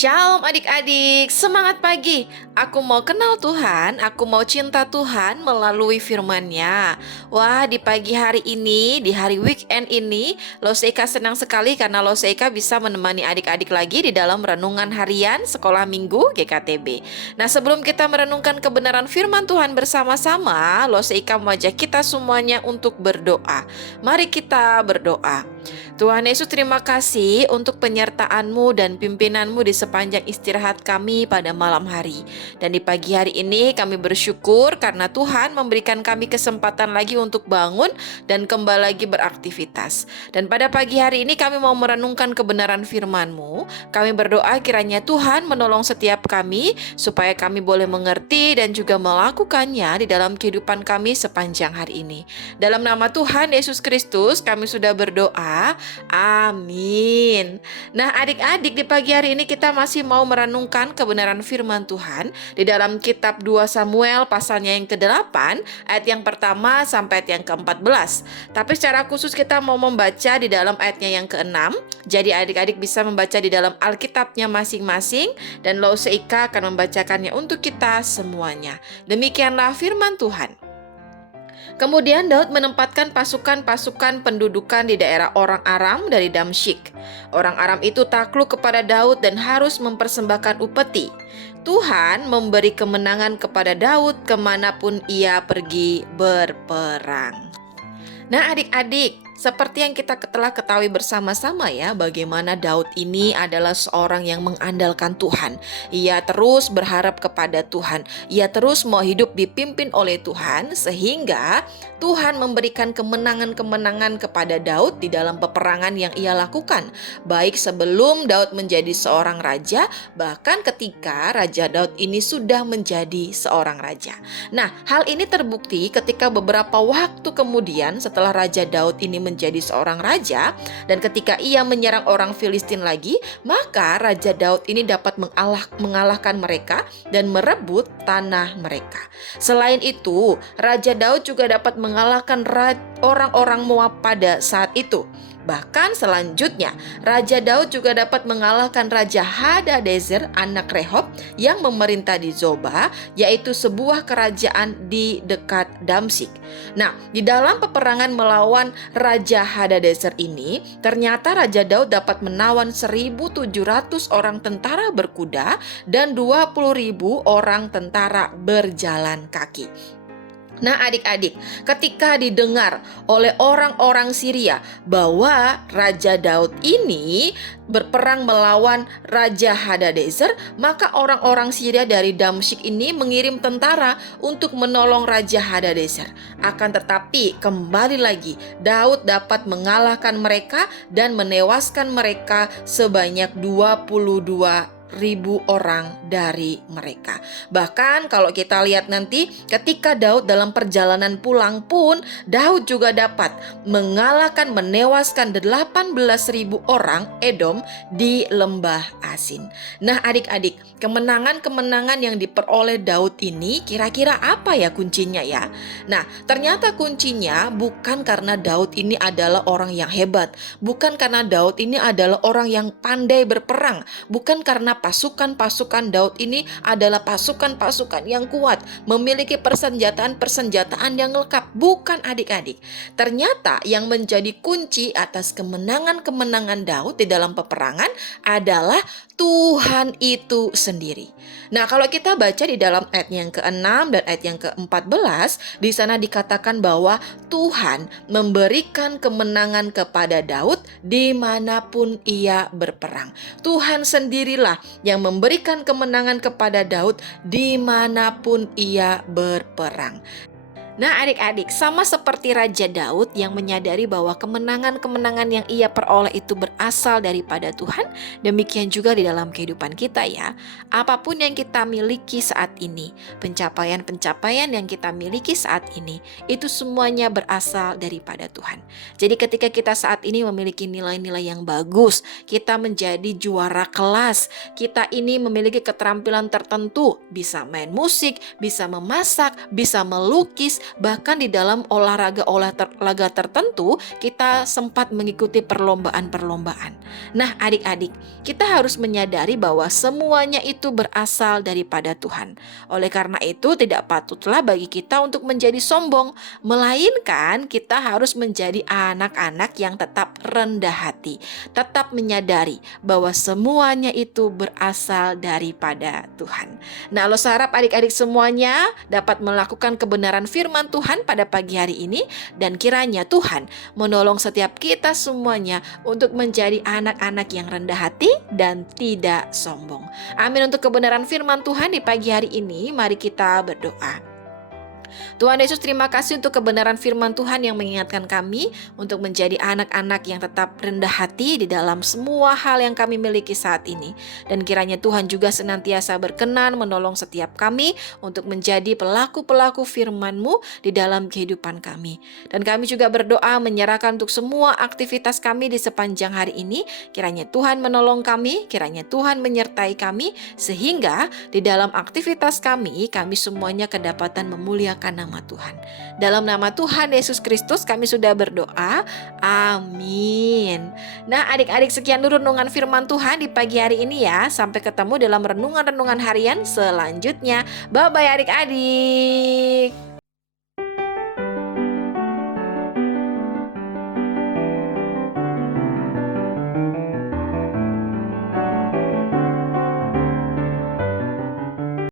Shalom adik-adik, semangat pagi. Aku mau kenal Tuhan, aku mau cinta Tuhan melalui firman-Nya. Wah, di pagi hari ini, di hari weekend ini, Loseika senang sekali karena Loseika bisa menemani adik-adik lagi di dalam renungan harian sekolah minggu GKTB. Nah, sebelum kita merenungkan kebenaran firman Tuhan bersama-sama, Loseika mengajak kita semuanya untuk berdoa. Mari kita berdoa. Tuhan Yesus, terima kasih untuk penyertaan-Mu dan pimpinan-Mu di sepanjang istirahat kami pada malam hari. Dan di pagi hari ini kami bersyukur karena Tuhan memberikan kami kesempatan lagi untuk bangun dan kembali lagi beraktivitas. Dan pada pagi hari ini kami mau merenungkan kebenaran firman-Mu. Kami berdoa kiranya Tuhan menolong setiap kami supaya kami boleh mengerti dan juga melakukannya di dalam kehidupan kami sepanjang hari ini. Dalam nama Tuhan Yesus Kristus kami sudah berdoa. Amin. Nah, adik-adik, di pagi hari ini kita masih mau merenungkan kebenaran firman Tuhan di dalam kitab 2 Samuel pasalnya yang ke-8, ayat yang pertama sampai ayat yang ke-14. Tapi secara khusus kita mau membaca di dalam ayatnya yang ke-6. Jadi adik-adik bisa membaca di dalam Alkitabnya masing-masing dan Loseika akan membacakannya untuk kita semuanya. Demikianlah firman Tuhan. Kemudian Daud menempatkan pasukan-pasukan pendudukan di daerah orang Aram dari Damsyik. Orang Aram itu takluk kepada Daud dan harus mempersembahkan upeti. Tuhan memberi kemenangan kepada Daud kemanapun ia pergi berperang. Nah adik-adik, seperti yang kita telah ketahui bersama-sama ya, bagaimana Daud ini adalah seorang yang mengandalkan Tuhan. Ia terus berharap kepada Tuhan. Ia terus mau hidup dipimpin oleh Tuhan sehingga Tuhan memberikan kemenangan-kemenangan kepada Daud di dalam peperangan yang ia lakukan. Baik sebelum Daud menjadi seorang raja, bahkan ketika Raja Daud ini sudah menjadi seorang raja. Nah, hal ini terbukti ketika beberapa waktu kemudian setelah Raja Daud ini menjadi seorang raja, dan ketika ia menyerang orang Filistin lagi, maka Raja Daud ini dapat mengalahkan mereka dan merebut tanah mereka. Selain itu, Raja Daud juga dapat mengalahkan orang-orang Moab pada saat itu. Bahkan selanjutnya, Raja Daud juga dapat mengalahkan Raja Hadadezer anak Rehob yang memerintah di Zoba, yaitu sebuah kerajaan di dekat Damsyik. Nah, di dalam peperangan melawan Raja Hadadezer ini, ternyata Raja Daud dapat menawan 1.700 orang tentara berkuda dan 20.000 orang tentara berjalan kaki. Nah adik-adik, ketika didengar oleh orang-orang Syria bahwa Raja Daud ini berperang melawan Raja Hadadezer, maka orang-orang Syria dari Damsyik ini mengirim tentara untuk menolong Raja Hadadezer. Akan tetapi kembali lagi Daud dapat mengalahkan mereka dan menewaskan mereka sebanyak 22.000 orang dari mereka. Bahkan kalau kita lihat nanti ketika Daud dalam perjalanan pulang pun, Daud juga dapat menewaskan 18.000 orang Edom di lembah Asin. Nah adik-adik, kemenangan-kemenangan yang diperoleh Daud ini kira-kira apa ya kuncinya ya? Nah, ternyata kuncinya bukan karena Daud ini adalah orang yang hebat, bukan karena Daud ini adalah orang yang pandai berperang, bukan karena pasukan-pasukan Daud ini adalah pasukan-pasukan yang kuat, memiliki persenjataan-persenjataan yang lengkap. Bukan adik-adik. Ternyata yang menjadi kunci atas kemenangan-kemenangan Daud di dalam peperangan adalah Tuhan itu sendiri. Nah, kalau kita baca di dalam ayat yang ke-6 dan ayat yang ke-14, di sana dikatakan bahwa Tuhan memberikan kemenangan kepada Daud dimanapun ia berperang. Tuhan sendirilah yang memberikan kemenangan kepada Daud dimanapun ia berperang. Nah adik-adik, sama seperti Raja Daud yang menyadari bahwa kemenangan-kemenangan yang ia peroleh itu berasal daripada Tuhan, demikian juga di dalam kehidupan kita ya. Apapun yang kita miliki saat ini, pencapaian-pencapaian yang kita miliki saat ini, itu semuanya berasal daripada Tuhan. Jadi ketika kita saat ini memiliki nilai-nilai yang bagus, kita menjadi juara kelas, kita ini memiliki keterampilan tertentu, bisa main musik, bisa memasak, bisa melukis, bahkan di dalam olahraga tertentu kita sempat mengikuti perlombaan-perlombaan. Nah, adik-adik, kita harus menyadari bahwa semuanya itu berasal daripada Tuhan. Oleh karena itu, tidak patutlah bagi kita untuk menjadi sombong, melainkan kita harus menjadi anak-anak yang tetap rendah hati, tetap menyadari bahwa semuanya itu berasal daripada Tuhan. Nah, Losa harap adik-adik semuanya dapat melakukan kebenaran firman Tuhan pada pagi hari ini, dan kiranya Tuhan menolong setiap kita semuanya untuk menjadi anak-anak yang rendah hati dan tidak sombong. Amin. Untuk kebenaran firman Tuhan di pagi hari ini, mari kita berdoa. Tuhan Yesus, terima kasih untuk kebenaran firman Tuhan yang mengingatkan kami untuk menjadi anak-anak yang tetap rendah hati di dalam semua hal yang kami miliki saat ini. Dan kiranya Tuhan juga senantiasa berkenan menolong setiap kami untuk menjadi pelaku-pelaku firman-Mu di dalam kehidupan kami. Dan kami juga berdoa menyerahkan untuk semua aktivitas kami di sepanjang hari ini. Kiranya Tuhan menolong kami, kiranya Tuhan menyertai kami, sehingga di dalam aktivitas kami semuanya kedapatan memuliakan nama Tuhan. Dalam nama Tuhan Yesus Kristus kami sudah berdoa. Amin. Nah, adik-adik, sekian dulu renungan firman Tuhan di pagi hari ini ya. Sampai ketemu dalam renungan-renungan harian selanjutnya. Bye-bye adik-adik.